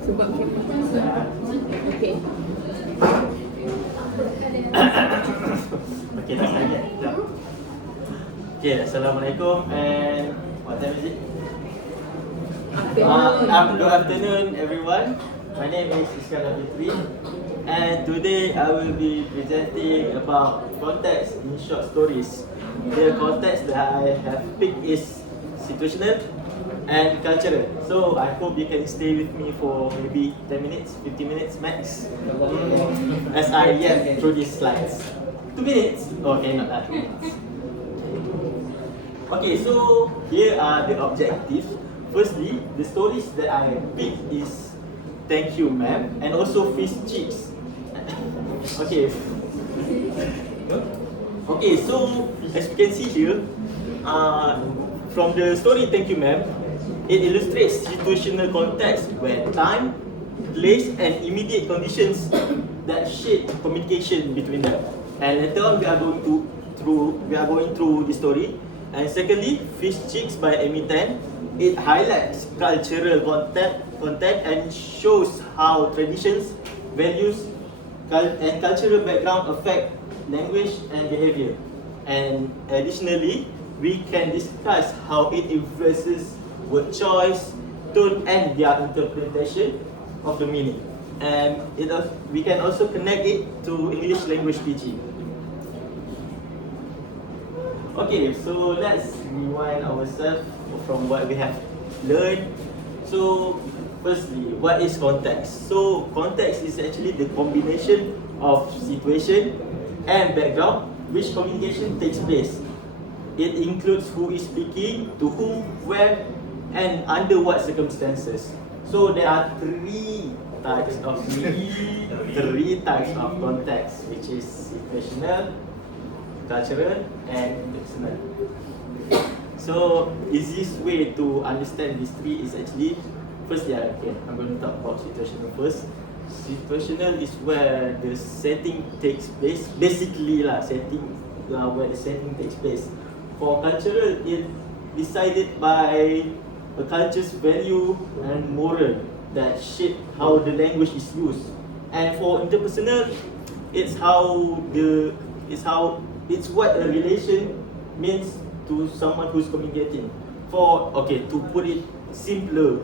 Sebab okay. Okay, dah start kan? Dah. Okay, Assalamualaikum and what time is it? Good afternoon everyone. My name is Iskandar Fitri and today I will be presenting about context in short stories. The context that I have picked is situational and cultural. So I hope you can stay with me for maybe 10 minutes, 15 minutes max as I get through these slides. 2 minutes? Okay, not that 2 minutes. Okay, so here are the objectives. Firstly, the stories that I picked is Thank You Ma'am and also Fish Chicks. Okay. Okay, so as you can see here, from the story Thank You Ma'am, it illustrates situational context where time, place and immediate conditions that shape communication between them. And later on we are going through the story. And secondly, Fish Chicks by Amy Tan. It highlights cultural content and shows how traditions, values, and cultural background affect language and behavior. And additionally, we can discuss how it influences word choice, tone, and their interpretation of the meaning. And we can also connect it to English language teaching. Okay, so let's rewind ourselves from what we have learned. So, firstly, what is context? So, context is actually the combination of situation and background which communication takes place. It includes who is speaking, to whom, where, and under what circumstances. So, there are three types of context, which is situational, cultural, and personal. So, easiest way to understand these three is actually, first, I'm going to talk about situational first. Situational is where the setting takes place, basically where the setting takes place. For cultural, it decided by a culture's value and moral that shape how the language is used. And for interpersonal, it's what a relation means to someone who's communicating. To put it simpler,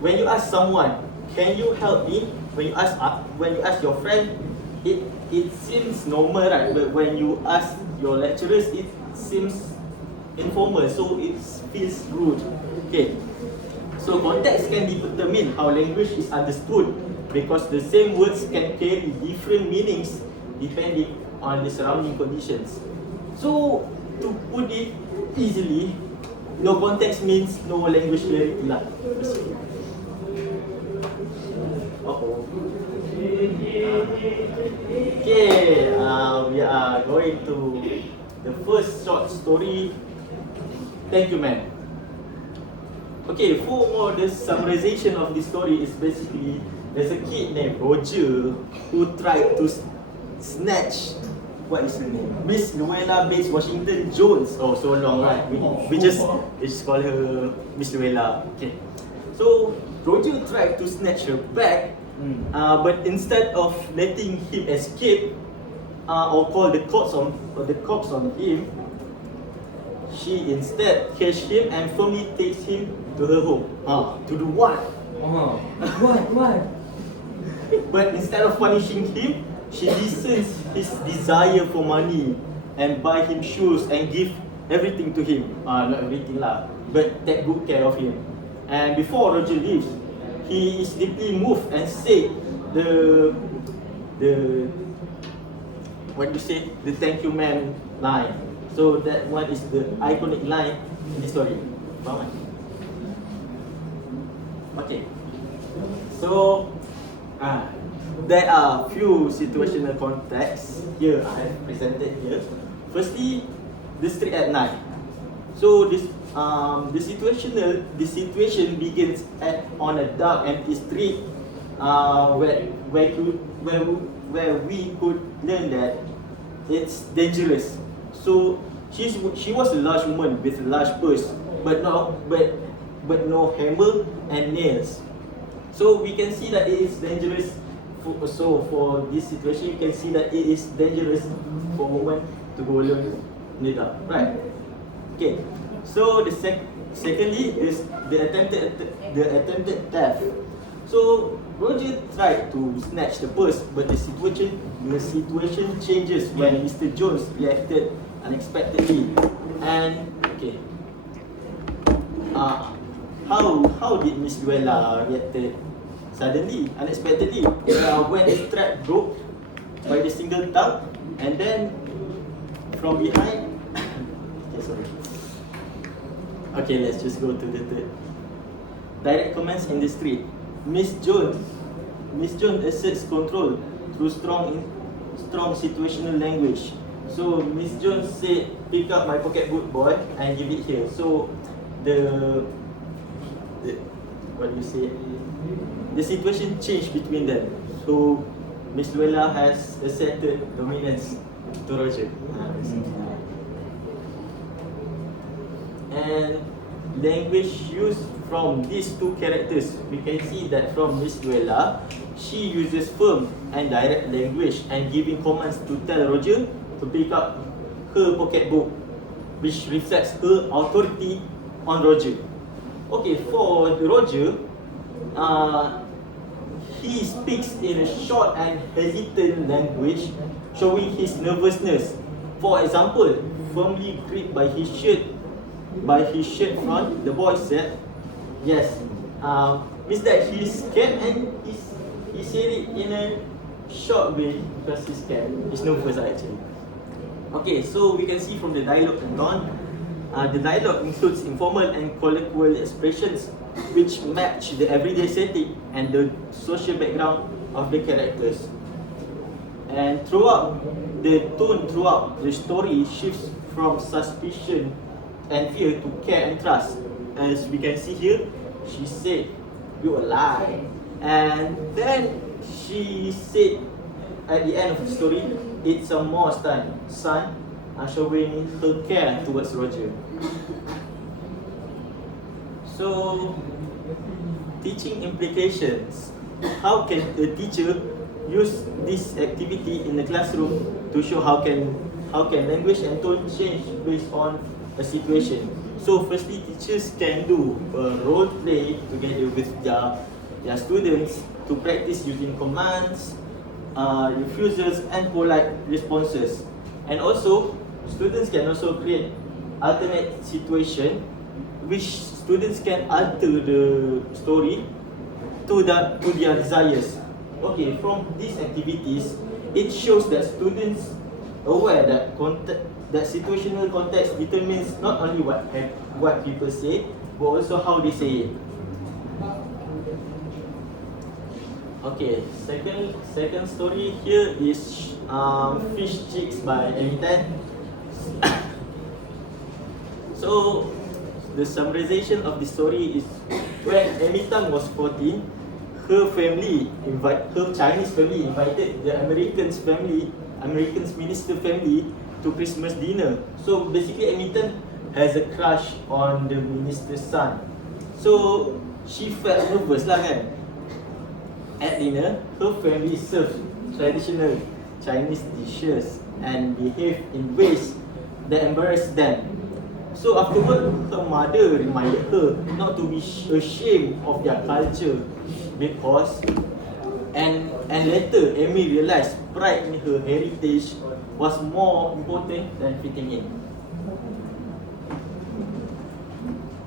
when you ask someone, can you help me? When you ask your friend, it seems normal, right? But when you ask your lecturers, it seems informal, so it feels rude. Okay. So context can determine how language is understood because the same words can carry different meanings depending on the surrounding conditions. So, to put it easily, no context means no language clarity lah. Okay, we are going to the first short story. Thank You Man. Okay, for the summarization of this story is basically there's a kid named Roger who tried to snatch, what is her name? Miss Luella Bates Washington Jones. Oh, so long, right? We just call her Miss Luella. Okay. So Roger tried to snatch her back, but instead of letting him escape or call the cops on him, she instead catches him and firmly takes him to her home. To do what? What? But instead of punishing him, she listens his desire for money and buy him shoes and give everything to him. Not everything lah, but take good care of him. And before Roger leaves, he is deeply moved and said the the Thank You Man line. So that one is the iconic line in the story. Faham? Okay. So there are few situational contexts here I have presented here. Firstly, the street at night. So the situation begins on a dark empty street where we could learn that it's dangerous. So she was a large woman with a large purse, but but no hammer and nails. So we can see that it is dangerous. For this situation, you can see that it is dangerous for a woman to go alone in the dark, right? Okay. So secondly is the attempted theft. So Roger tried to snatch the purse, but the situation changes when Mr. Jones reacted unexpectedly. And okay, how did Miss Luella reacted suddenly, unexpectedly, when the strap broke by the single tug, and then from behind. Okay, sorry. Okay, let's just go to the third. Direct comments in the street. Miss Jones asserts control through strong situational language. So Miss Jones said, "Pick up my pocketbook, boy, and give it here." So the what do you say? The situation changed between them. So Miss Luella has asserted dominance to Roger. And language used from these two characters, we can see that from Miss Luella, she uses firm and direct language and giving commands to tell Roger to pick up her pocketbook, which reflects her authority on Roger. Okay, for Roger, he speaks in a short and hesitant language, showing his nervousness. For example, firmly gripped by his shirt front, the boy said, "Yes, means that he's scared, and he said it in a short way because he's scared. He's nervous actually." Okay, so we can see from the dialogue and tone, the dialogue includes informal and colloquial expressions which match the everyday setting and the social background of the characters. And throughout, the tone throughout the story shifts from suspicion and fear to care and trust. As we can see here, she said, "You a lie." And then she said at the end of the story, "It's a more son," showing her care towards Roger. So, teaching implications. How can a teacher use this activity in the classroom to show how can language and tone change based on a situation? So firstly, teachers can do a role play together with their students to practice using commands, refusals, and polite responses. And also, students can also create alternate situation which students can alter the story to their desires. Okay, from these activities, it shows that students aware that situational context determines not only what people say, but also how they say it. Okay, second story here is Fish Chicks by Emitan. So the summarization of the story is when Emitan was 14, her Chinese family invited the American's minister family to Christmas dinner. So basically, Emitan has a crush on the minister's son. So she felt nervous lah kan. At dinner, her family served traditional Chinese dishes and behaved in ways that embarrassed them. So afterward, her mother reminded her not to be ashamed of their culture because and later Amy realized pride in her heritage was more important than fitting in.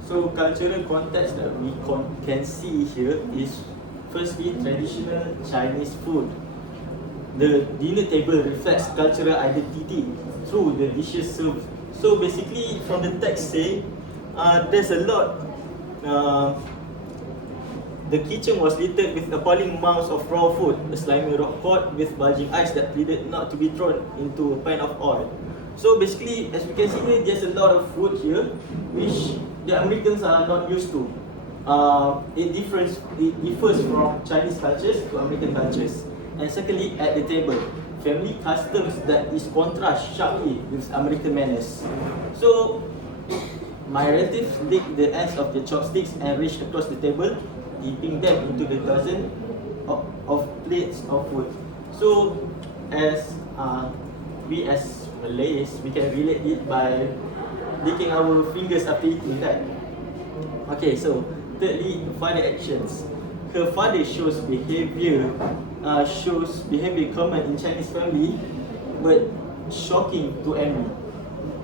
So cultural context that we can see here is firstly traditional Chinese food. The dinner table reflects cultural identity through the dishes served. So basically, from the text say, there's a lot. The kitchen was littered with appalling mounds of raw food, a slimy rock pot with bulging eyes that pleaded not to be thrown into a pan of oil. So basically, as we can see here, there's a lot of food here, which the Americans are not used to. It differs from Chinese cultures to American cultures. And secondly, at the table, family customs that is contrast sharply with American manners. So My relatives lick the ends of the chopsticks and reach across the table, dipping them into the dozen of plates of food. So, as we as Malays, we can relate it by licking our fingers after eating, right? Okay, so thirdly, father actions. Her father shows behavior common in Chinese family, but shocking to Emmy.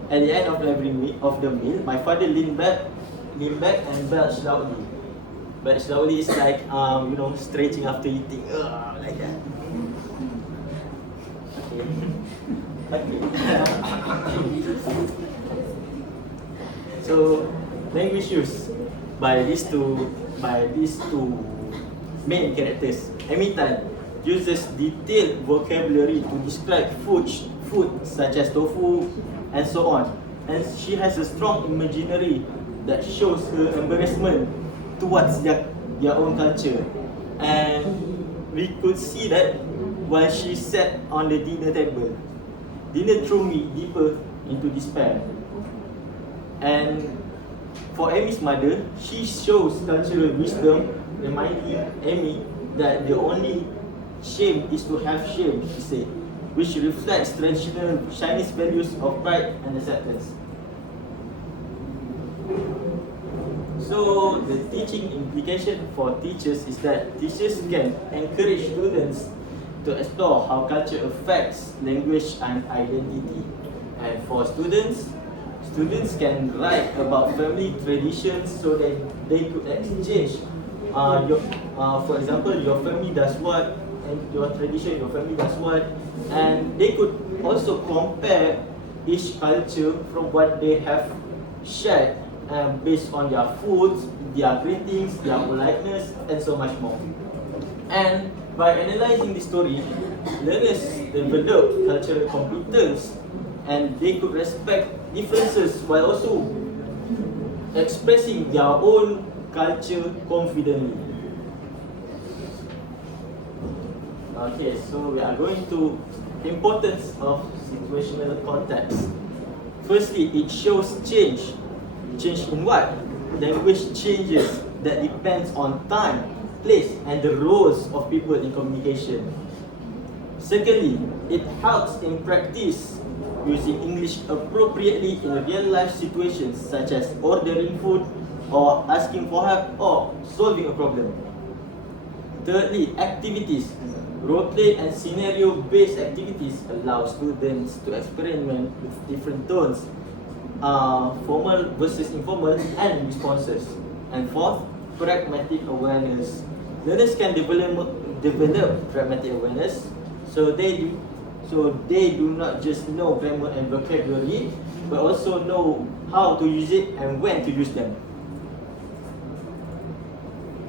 At the end of the meal, my father leaned back and belched loudly. Belched loudly is like stretching after eating, like that. Okay. So language use by these two main characters. Amy Tan uses detailed vocabulary to describe food such as tofu and so on. And she has a strong imaginary that shows her embarrassment towards their own culture. And we could see that while she sat on the dinner table. Dinner threw me deeper into despair. And for Amy's mother, she shows cultural wisdom, reminding Amy that the only shame is to have shame, she said, which reflects traditional Chinese values of pride and acceptance. So the teaching implication for teachers is that teachers can encourage students to explore how culture affects language and identity. And for students can write about family traditions so that they could exchange. For example, your family does what, and your tradition, your family does what, and they could also compare each culture from what they have shared based on their foods, their greetings, their politeness, and so much more. And by analyzing the story, learners develop cultural competence and they could respect differences while also expressing their own culture confidently. Okay, so we are going to importance of situational context. Firstly, it shows change. Change in what? Language changes that depends on time, place, and the roles of people in communication. Secondly, it helps in practice using English appropriately in real life situations such as ordering food or asking for help or solving a problem. Thirdly, activities. Role-play and scenario-based activities allow students to experiment with different tones, formal versus informal, and responses. And fourth, pragmatic awareness. Learners can develop pragmatic awareness, so they do not just know grammar and vocabulary, but also know how to use it and when to use them.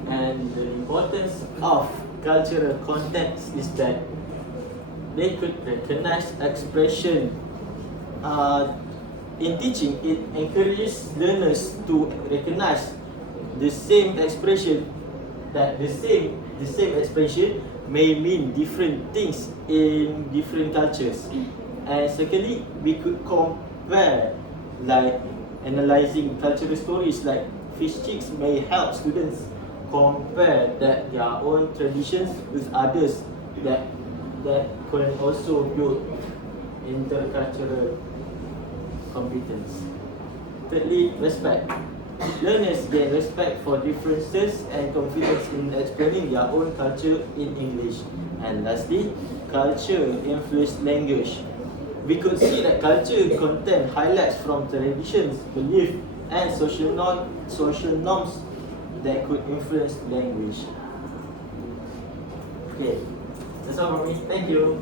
And the importance of cultural context is that they could recognize expression. In teaching, it encourages learners to recognize the same expression, that the same expression may mean different things in different cultures. And secondly, we could compare, like analyzing cultural stories like fish chicks may help students compare that their own traditions with others that can also build intercultural competence. Thirdly, respect. Learners gain respect for differences and confidence in explaining their own culture in English. And lastly, culture influences language. We could see that culture content highlights from traditions, beliefs, and social norms that could influence language. Okay, that's all from me. Thank you.